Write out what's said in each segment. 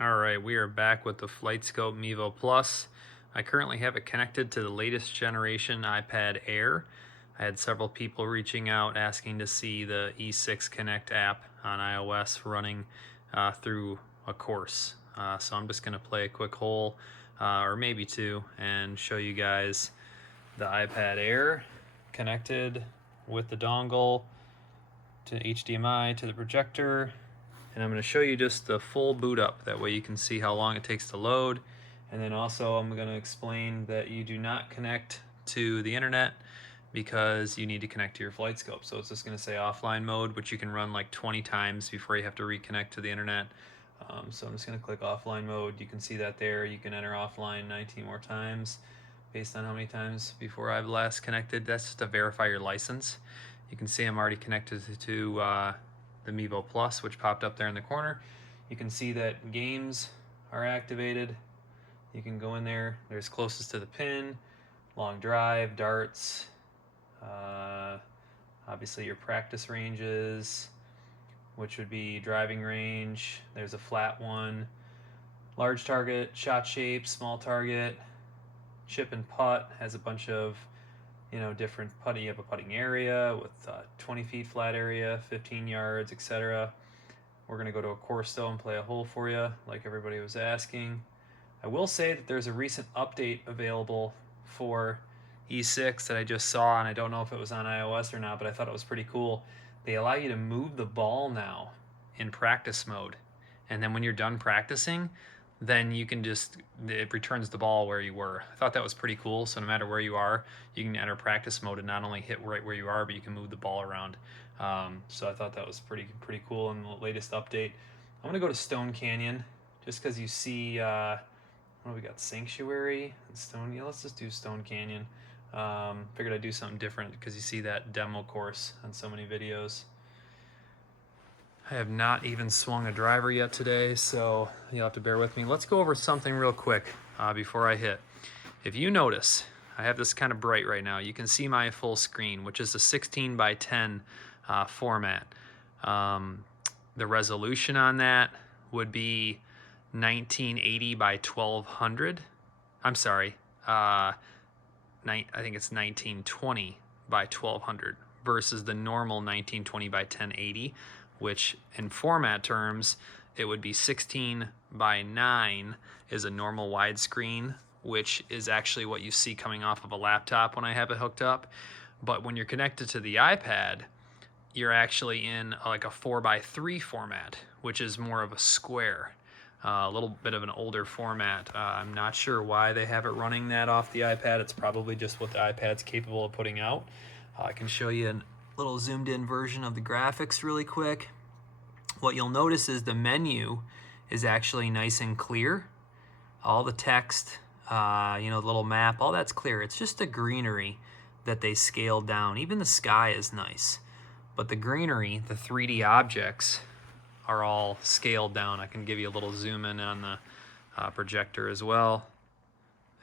Alright, we are back with the Flightscope MEVO Plus. I currently have it connected to the latest generation iPad Air. I had several people reaching out asking to see the E6 Connect app on iOS running through a course. So I'm just going to play a quick hole, or maybe two, and show you guys the iPad Air connected with the dongle to HDMI to the projector. And I'm going to show you just the full boot up. That way you can see how long it takes to load. And then also I'm going to explain that you do not connect to the internet because you need to connect to your Flightscope. So it's just going to say offline mode, which you can run like 20 times before you have to reconnect to the internet. So I'm just going to click offline mode. You can see that there. You can enter offline 19 more times based on how many times before I've last connected. That's just to verify your license. You can see I'm already connected to the MEVO Plus, which popped up there in the corner. You can see that games are activated. You can go in there. There's closest to the pin, long drive, darts, obviously your practice ranges, which would be driving range. There's a flat one, large target, shot shape, small target, chip and putt, has a bunch of different putting. You have a putting area with 20 feet flat area, 15 yards, etc. We're going to go to a course though and play a hole for you like everybody was asking. I will say that there's a recent update available for E6 that I just saw, and I don't know if it was on iOS or not, but I thought it was pretty cool. They allow you to move the ball now in practice mode, and then when you're done practicing, then you can it returns the ball where you were. I thought that was pretty cool. So no matter where you are, you can enter practice mode and not only hit right where you are, but you can move the ball around. So I thought that was pretty cool in the latest update. I'm gonna go to Stone Canyon just because you see, what do we got? Sanctuary and Stone. Yeah, let's just do Stone Canyon. Figured I'd do something different because you see that demo course on so many videos. I have not even swung a driver yet today, so you'll have to bear with me. Let's go over something real quick before I hit. If you notice, I have this kind of bright right now. You can see my full screen, which is a 16 by 10 format. The resolution on that would be 1980 by 1200. I'm sorry, I think it's 1920 by 1200 versus the normal 1920 by 1080, which in format terms, it would be 16 by 9 is a normal widescreen, which is actually what you see coming off of a laptop when I have it hooked up. But when you're connected to the iPad, you're actually in like a 4 by 3 format, which is more of a square. A little bit of an older format. I'm not sure why they have it running that off the iPad. It's probably just what the iPad's capable of putting out. I can show you a little zoomed in version of the graphics really quick. What you'll notice is the menu is actually nice and clear. All the text, the little map, all that's clear. It's just the greenery that they scaled down. Even the sky is nice. But the greenery, the 3D objects, are all scaled down. I can give you a little zoom in on the projector as well.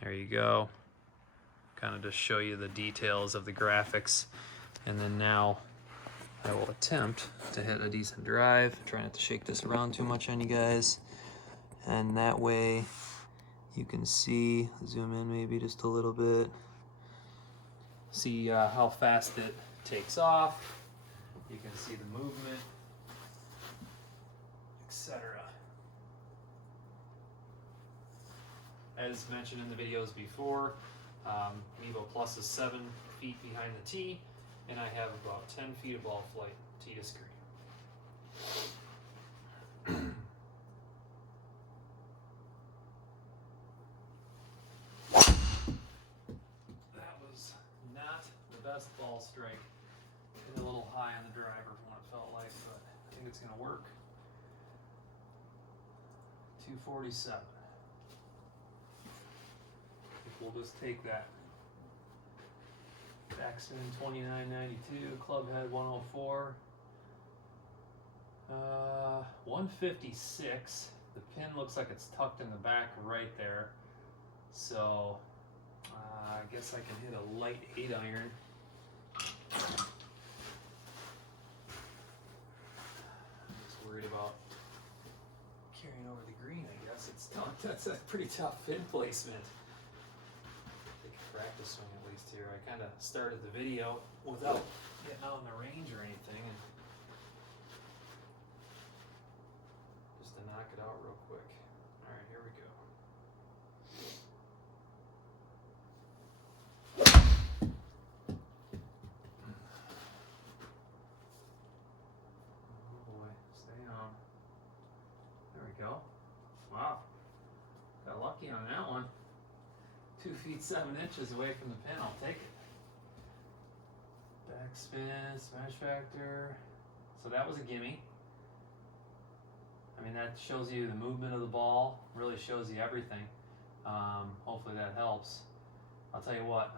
There you go. Kind of just show you the details of the graphics. And then now I will attempt to hit a decent drive. Try not to shake this around too much on you guys. And that way you can see, zoom in maybe just a little bit. See how fast it takes off. You can see the movement, etc. As mentioned in the videos before, MEVO Plus is 7 feet behind the tee, and I have about 10 feet of ball flight tee to screen. That was not the best ball strike. Hit a little high on the driver from what it felt like, but I think it's going to work. 247. We'll just take that. Backspin 2992, club head 104. 156. The pin looks like it's tucked in the back right there. So I guess I can hit a light 8-iron. I'm just worried about carrying over the green, I guess. That's a pretty tough pin placement. I can practice swing at least here. I kind of started the video without getting out in the range or anything, and just to knock it out real quick. All right, here we go. Oh boy, stay on. There we go. Wow, got lucky on that one. 2 feet 7 inches away from the pin. I'll take it. Backspin, smash factor. So that was a gimme. I mean, that shows you the movement of the ball. Really shows you everything. Hopefully that helps. I'll tell you what.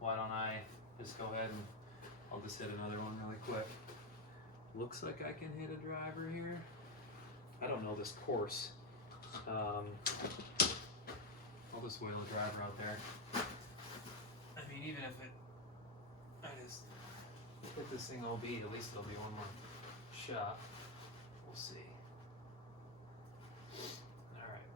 Why don't I just go ahead and I'll just hit another one really quick. Looks like I can hit a driver here. I don't know this course. I'll just wheel a driver out there. I mean, even if I just hit this thing OB, at least it'll be one more shot. We'll see. All right.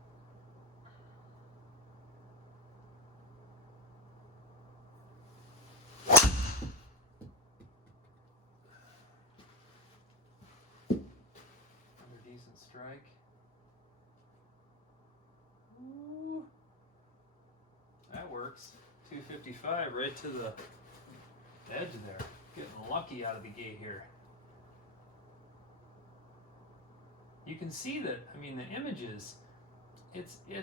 Another decent strike. Ooh. That works. 255 right to the edge there. Getting lucky out of the gate here. You can see that, I mean, the images,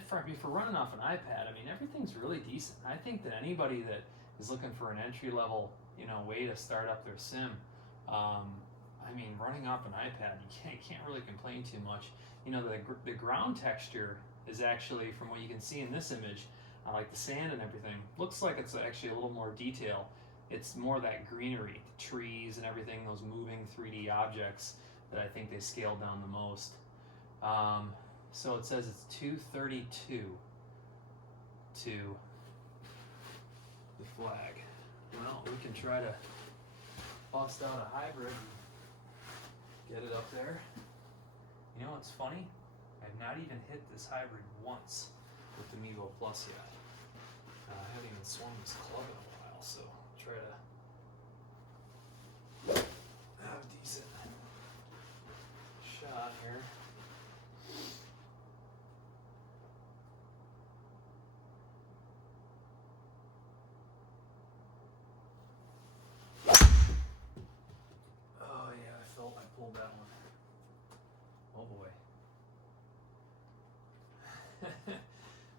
for running off an iPad, I mean, everything's really decent. I think that anybody that is looking for an entry-level, way to start up their sim, I mean, running off an iPad, you can't really complain too much. The ground texture is actually, from what you can see in this image, like the sand and everything, looks like it's actually a little more detail. It's more that greenery, the trees and everything, those moving 3D objects that I think they scaled down the most. So it says it's 232 to the flag. Well, we can try to bust out a hybrid and get it up there. You know what's funny? I've not even hit this hybrid once with the MEVO Plus yet. I haven't even swung this club in a while, so try to have a decent shot here. Oh yeah, I felt I pulled that one. Oh boy.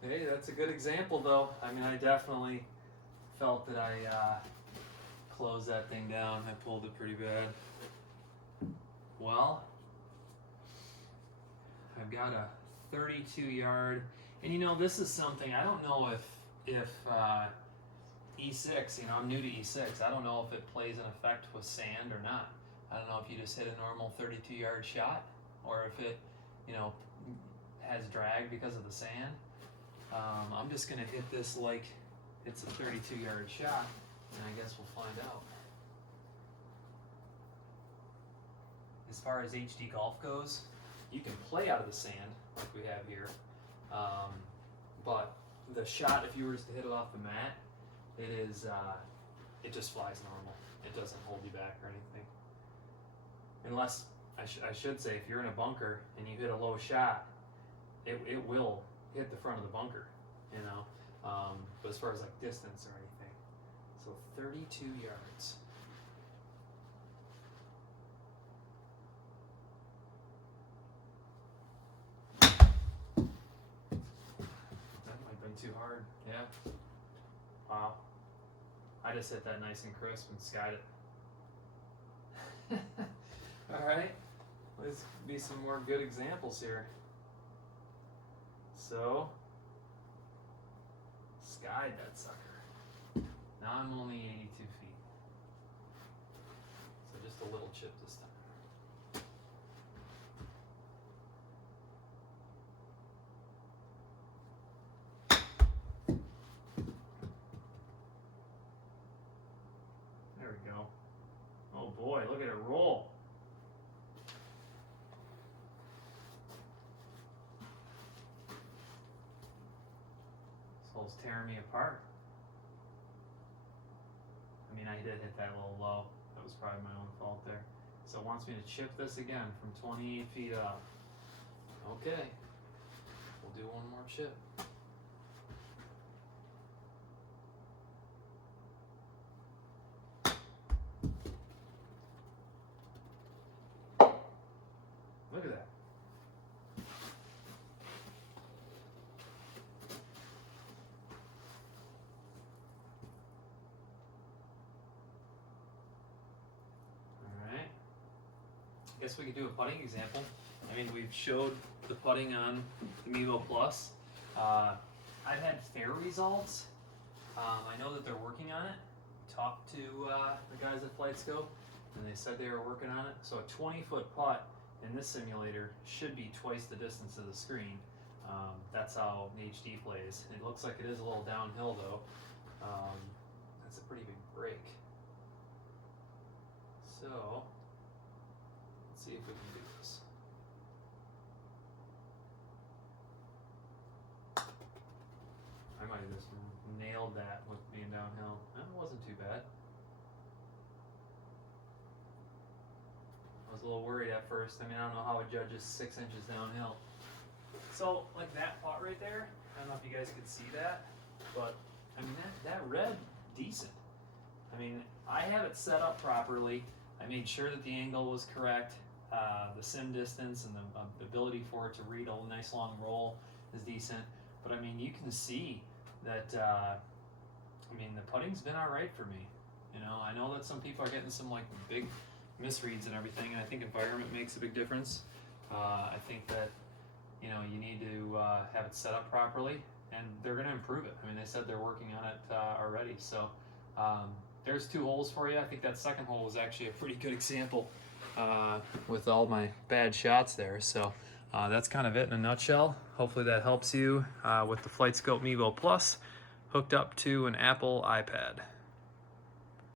Hey, that's a good example though. I mean, I definitely felt that I closed that thing down. I pulled it pretty bad. Well, I've got a 32 yard, and this is something, I don't know if E6, I'm new to E6, I don't know if it plays an effect with sand or not. I don't know if you just hit a normal 32 yard shot, or if it, has drag because of the sand. I'm just gonna hit this like it's a 32 yard shot, and I guess we'll find out. As far as HD golf goes, you can play out of the sand like we have here, but the shot, if you were just to hit it off the mat, it just flies normal. It doesn't hold you back or anything. Unless, I should say, if you're in a bunker and you hit a low shot, it will hit the front of the bunker, but as far as like distance or anything. So 32 yards. That might have been too hard. Yeah. Wow. I just hit that nice and crisp and skied it. All right. Let's be some more good examples here. So, skied that sucker. Now I'm only 82 feet. So just a little chip this time. There we go. Oh boy, look at it roll. vehicle's tearing me apart. I mean, I did hit that a little low. That was probably my own fault there. So it wants me to chip this again from 28 feet up. Okay, we'll do one more chip. Look at that. Alright. I guess we could do a putting example. I mean, we've showed the putting on the MEVO Plus. I've had fair results. I know that they're working on it. Talked to the guys at Flightscope, and they said they were working on it. So a 20-foot putt in this simulator should be twice the distance of the screen. That's how the HD plays. It looks like it is a little downhill though. That's a pretty big break. So let's see if we can do this. I might have just nailed that with being downhill. That wasn't too bad. I was a little worried at first. I mean, I don't know how it judges 6 inches downhill. So, like that pot right there, I don't know if you guys could see that, but I mean, that read decent. I mean, I have it set up properly. I made sure that the angle was correct. The sim distance and the ability for it to read a nice long roll is decent. But I mean, you can see that, I mean, the putting's been all right for me. You know, I know that some people are getting some like big misreads and everything, and I think environment makes a big difference. I think that, you know, you need to have it set up properly, and they're going to improve it. I mean, they said they're working on it already. So there's 2 holes for you. I think that second hole was actually a pretty good example with all my bad shots there. So that's kind of it in a nutshell. Hopefully that helps you with the Flightscope MEVO Plus hooked up to an Apple iPad.